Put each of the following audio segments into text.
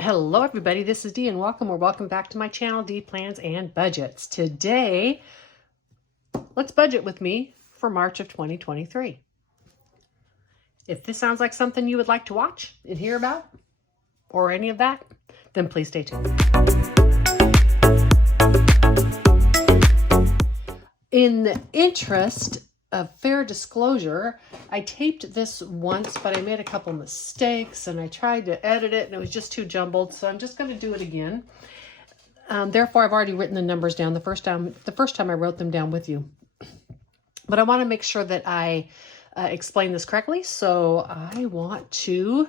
Hello everybody, this is Dee and welcome back to my channel, Dee Plans and Budgets. Today, let's budget with me for March of 2023. If this sounds like something you would like to watch and hear about, or any of that, then please stay tuned. In the interest of fair disclosure, I taped this once, but I made a couple mistakes and I tried to edit it and it was just too jumbled. So I'm just going to do it again. Therefore, I've already written the numbers down the first time I wrote them down with you. But I want to make sure that I explain this correctly. So I want to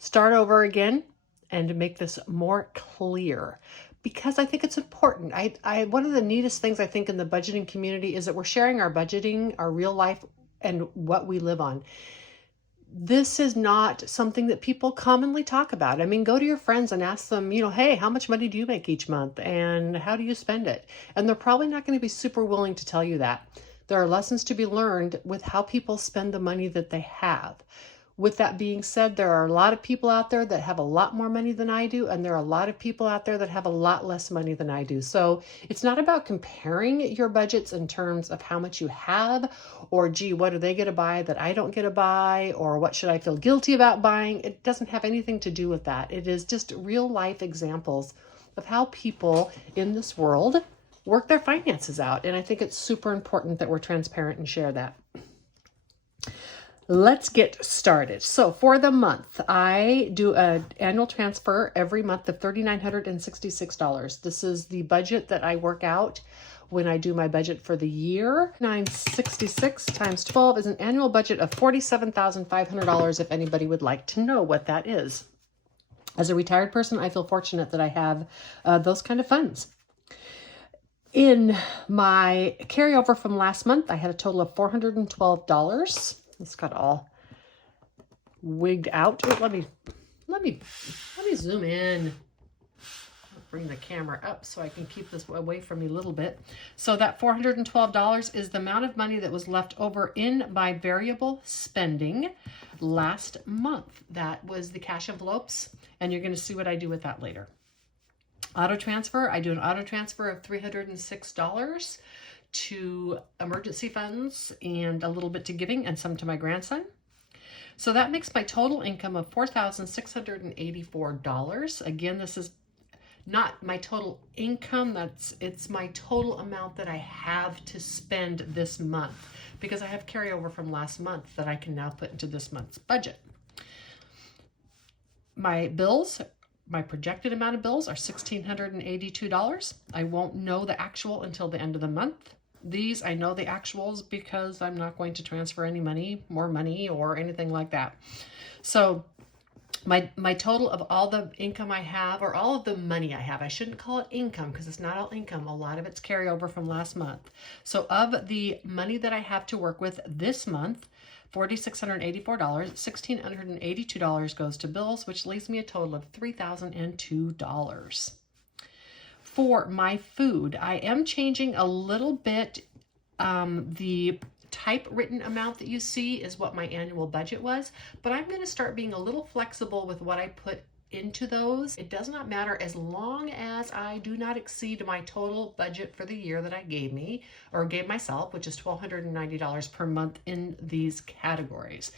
start over again and to make this more clear, because I think it's important. One of the neatest things I think in the budgeting community is that we're sharing our budgeting, our real life, and what we live on. This is not something that people commonly talk about. I mean, go to your friends and ask them, hey, how much money do you make each month and how do you spend it? And they're probably not going to be super willing to tell you that. There are lessons to be learned with how people spend the money that they have. With that being said, there are a lot of people out there that have a lot more money than I do, and there are a lot of people out there that have a lot less money than I do. So it's not about comparing your budgets in terms of how much you have, or gee, what do they get to buy that I don't get to buy, or what should I feel guilty about buying? It doesn't have anything to do with that. It is just real life examples of how people in this world work their finances out. And I think it's super important that we're transparent and share that. Let's get started. So for the month, I do an annual transfer every month of $3,966. This is the budget that I work out when I do my budget for the year. $966 times 12 is an annual budget of $47,500 if anybody would like to know what that is. As a retired person, I feel fortunate that I have those kind of funds. In my carryover from last month, I had a total of $412. This got all wigged out. Oh, let me zoom in. I'll bring the camera up so I can keep this away from me a little bit. So that $412 is the amount of money that was left over in my variable spending last month. That was the cash envelopes, and you're going to see what I do with that later. Auto transfer, I do an auto transfer of $306 to emergency funds and a little bit to giving and some to my grandson. So that makes my total income of $4,684. Again, this is not my total income, it's my total amount that I have to spend this month, because I have carryover from last month that I can now put into this month's budget. My bills, my projected amount of bills are $1,682. I won't know the actual until the end of the month. These, I know the actuals because I'm not going to transfer any money, more money, or anything like that. So my total of all the income I have, or all of the money I have, I shouldn't call it income because it's not all income. A lot of it's carryover from last month. So of the money that I have to work with this month, $4,684, $1,682 goes to bills, which leaves me a total of $3,002. For my food, I am changing a little bit. The typewritten amount that you see is what my annual budget was, but I'm going to start being a little flexible with what I put into those. It does not matter as long as I do not exceed my total budget for the year that I gave myself, which is $1,290 per month in these categories.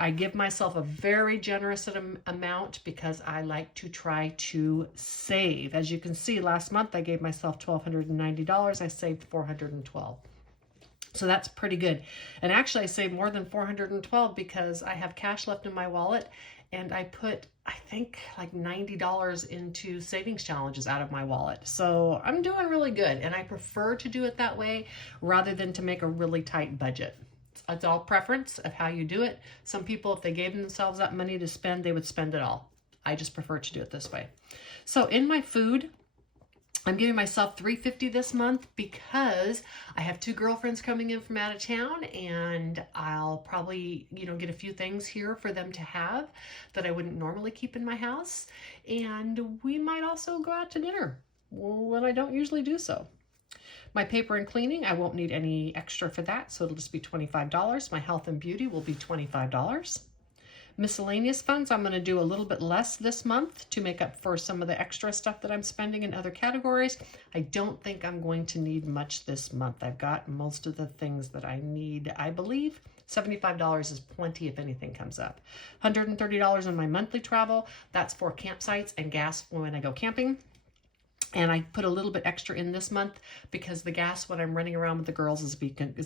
I give myself a very generous amount because I like to try to save. As you can see, last month I gave myself $1,290. I saved $412. So that's pretty good. And actually I saved more than $412 because I have cash left in my wallet, and I put, I think, like $90 into savings challenges out of my wallet. So I'm doing really good, and I prefer to do it that way rather than to make a really tight budget. It's all preference of how you do it. Some people, if they gave themselves that money to spend, they would spend it all. I just prefer to do it this way. So in my food, I'm giving myself $350 this month because I have two girlfriends coming in from out of town, and I'll probably, get a few things here for them to have that I wouldn't normally keep in my house. And we might also go out to dinner when I don't usually do so. My paper and cleaning, I won't need any extra for that, so it'll just be $25. My health and beauty will be $25. Miscellaneous funds, I'm going to do a little bit less this month to make up for some of the extra stuff that I'm spending in other categories. I don't think I'm going to need much this month. I've got most of the things that I need, I believe. $75 is plenty if anything comes up. $130 in my monthly travel. That's for campsites and gas when I go camping. And I put a little bit extra in this month because the gas when I'm running around with the girls is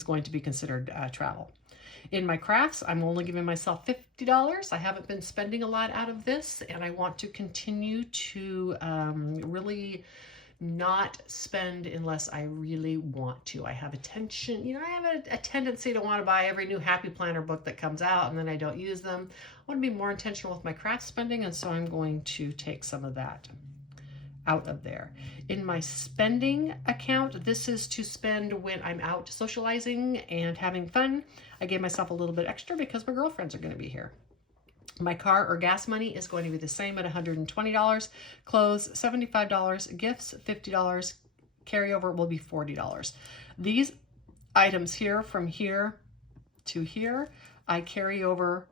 going to be considered travel. In my crafts, I'm only giving myself $50. I haven't been spending a lot out of this, and I want to continue to really not spend unless I really want to. I have I have a tendency to want to buy every new Happy Planner book that comes out, and then I don't use them. I want to be more intentional with my craft spending, and so I'm going to take some of that out of there. In my spending account, this is to spend when I'm out socializing and having fun. I gave myself a little bit extra because my girlfriends are going to be here. My car or gas money is going to be the same at $120. Clothes, $75. Gifts, $50. Carryover will be $40. These items here, from here to here, I carry over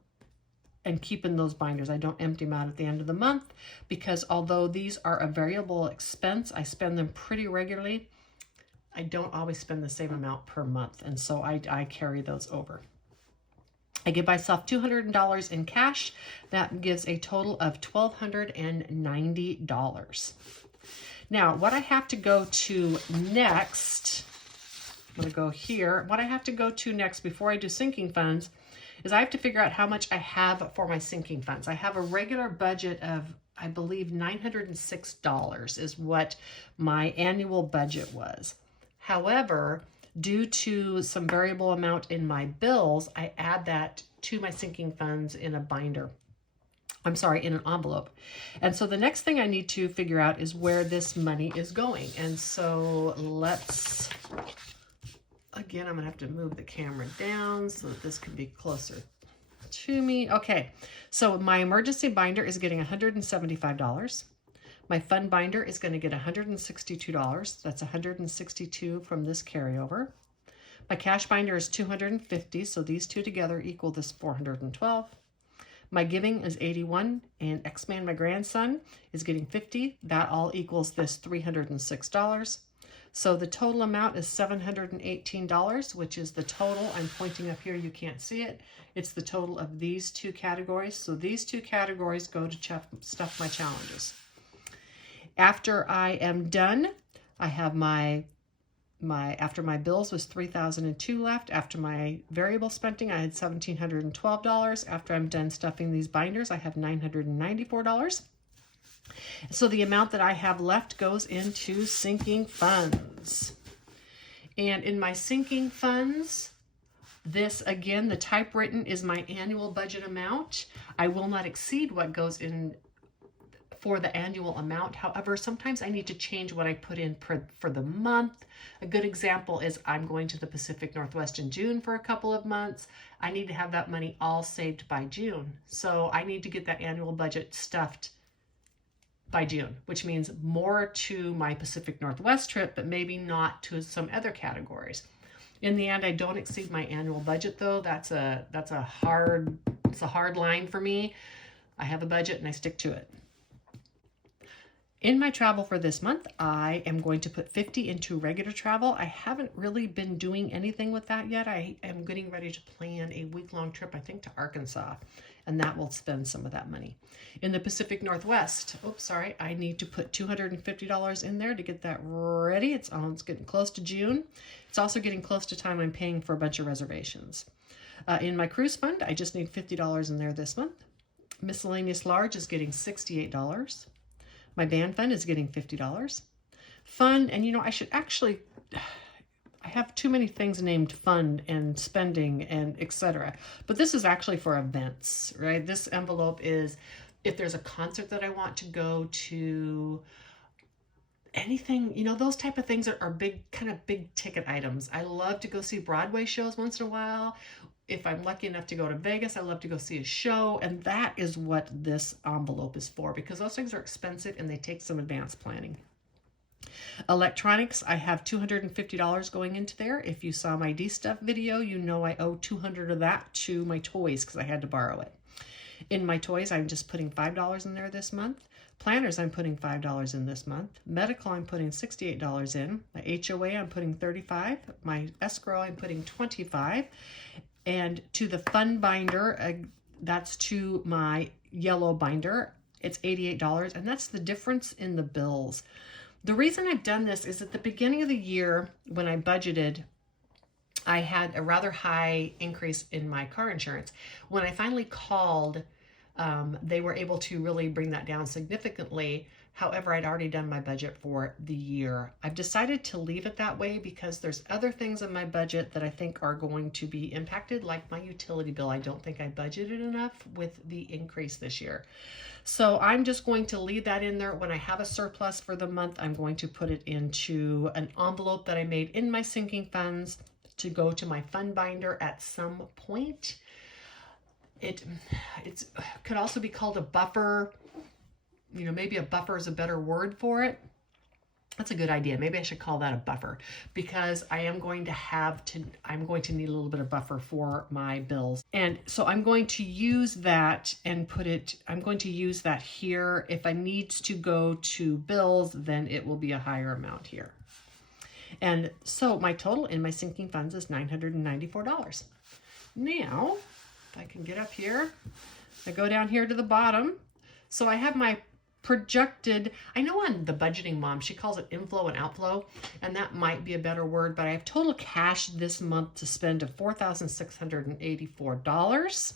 and keep in those binders. I don't empty them out at the end of the month because although these are a variable expense, I spend them pretty regularly. I don't always spend the same amount per month, and so I carry those over. I give myself $200 in cash. That gives a total of $1,290. Now, what I have to go to next, I'm going to go here. What I have to go to next before I do sinking funds is I have to figure out how much I have for my sinking funds. I have a regular budget of, I believe, $906 is what my annual budget was. However, due to some variable amount in my bills, I add that to my sinking funds in a binder. I'm sorry, in an envelope. And so the next thing I need to figure out is where this money is going. And so again, I'm gonna have to move the camera down so that this can be closer to me. Okay, so my emergency binder is getting $175. My fund binder is gonna get $162. That's $162 from this carryover. My cash binder is $250, so these two together equal this $412. My giving is $81, and X-Man, my grandson, is getting $50. That all equals this $306. So the total amount is $718, which is the total. I'm pointing up here, you can't see it. It's the total of these two categories. So these two categories go to stuff my challenges. After I am done, I have after my bills was $3,002 left. After my variable spending, I had $1,712. After I'm done stuffing these binders, I have $994. So the amount that I have left goes into sinking funds. And in my sinking funds, this again, the typewritten is my annual budget amount. I will not exceed what goes in for the annual amount. However, sometimes I need to change what I put in for the month. A good example is I'm going to the Pacific Northwest in June for a couple of months. I need to have that money all saved by June. So I need to get that annual budget stuffed by June, which means more to my Pacific Northwest trip, but maybe not to some other categories. In the end, I don't exceed my annual budget though. That's a hard line for me. I have a budget and I stick to it. In my travel for this month, I am going to put $50 into regular travel. I haven't really been doing anything with that yet. I am getting ready to plan a week-long trip, I think, to Arkansas, and that will spend some of that money. In the Pacific Northwest, I need to put $250 in there to get that ready. It's getting close to June. It's also getting close to time I'm paying for a bunch of reservations. In my cruise fund, I just need $50 in there this month. Miscellaneous large is getting $68. My band fund is getting $50. Fund, and I should actually, I have too many things named fund and spending and etc. But this is actually for events, right? This envelope is if there's a concert that I want to go to, anything, those type of things are big ticket items. I love to go see Broadway shows once in a while. If I'm lucky enough to go to Vegas, I love to go see a show, and that is what this envelope is for, because those things are expensive and they take some advanced planning. Electronics, I have $250 going into there. If you saw my D-Stuff video, you know I owe $200 of that to my toys because I had to borrow it. In my toys, I'm just putting $5 in there this month. Planners, I'm putting $5 in this month. Medical, I'm putting $68 in. My HOA, I'm putting $35. My escrow, I'm putting $25. And to the fun binder, that's to my yellow binder, it's $88. And that's the difference in the bills. The reason I've done this is at the beginning of the year when I budgeted, I had a rather high increase in my car insurance. When I finally called, they were able to really bring that down significantly. However, I'd already done my budget for the year. I've decided to leave it that way because there's other things in my budget that I think are going to be impacted, like my utility bill. I don't think I budgeted enough with the increase this year. So I'm just going to leave that in there. When I have a surplus for the month, I'm going to put it into an envelope that I made in my sinking funds to go to my fund binder at some point. It could also be called a buffer. You know, maybe a buffer is a better word for it. That's a good idea. Maybe I should call that a buffer, because I'm going to need a little bit of buffer for my bills. And so I'm going to use that and I'm going to use that here. If I need to go to bills, then it will be a higher amount here. And so my total in my sinking funds is $994. Now, if I can get up here, I go down here to the bottom. So I have my projected, I know on the Budgeting Mom, she calls it inflow and outflow, and that might be a better word, but I have total cash this month to spend of $4,684.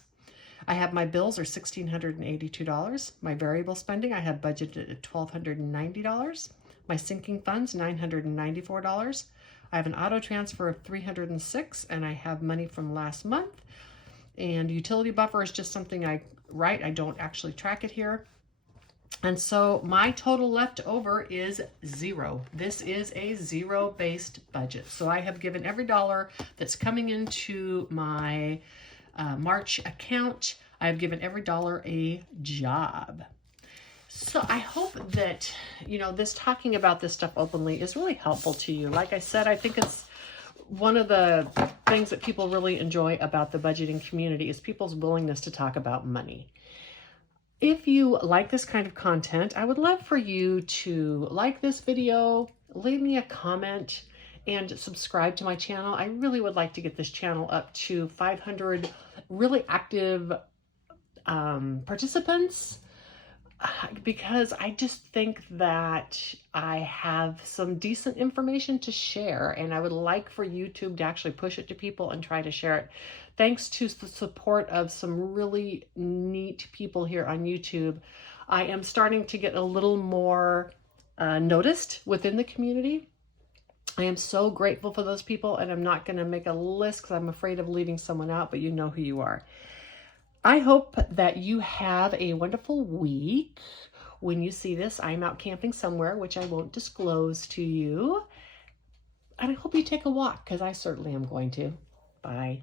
I have my bills are $1,682. My variable spending, I have budgeted at $1,290. My sinking funds, $994. I have an auto transfer of $306, and I have money from last month. And utility buffer is just something I write. I don't actually track it here. And so my total left over is zero. This is a zero-based budget. So I have given every dollar that's coming into my March account, I have given every dollar a job. So I hope that, you know, this talking about this stuff openly is really helpful to you. Like I said, I think it's one of the things that people really enjoy about the budgeting community is people's willingness to talk about money. If you like this kind of content, I would love for you to like this video, leave me a comment, and subscribe to my channel. I really would like to get this channel up to 500 really active participants, because I just think that I have some decent information to share, and I would like for YouTube to actually push it to people and try to share it. Thanks to the support of some really neat people here on YouTube, I am starting to get a little more noticed within the community. I am so grateful for those people, and I'm not going to make a list because I'm afraid of leaving someone out, but you know who you are. I hope that you have a wonderful week. When you see this, I'm out camping somewhere, which I won't disclose to you. And I hope you take a walk, because I certainly am going to. Bye.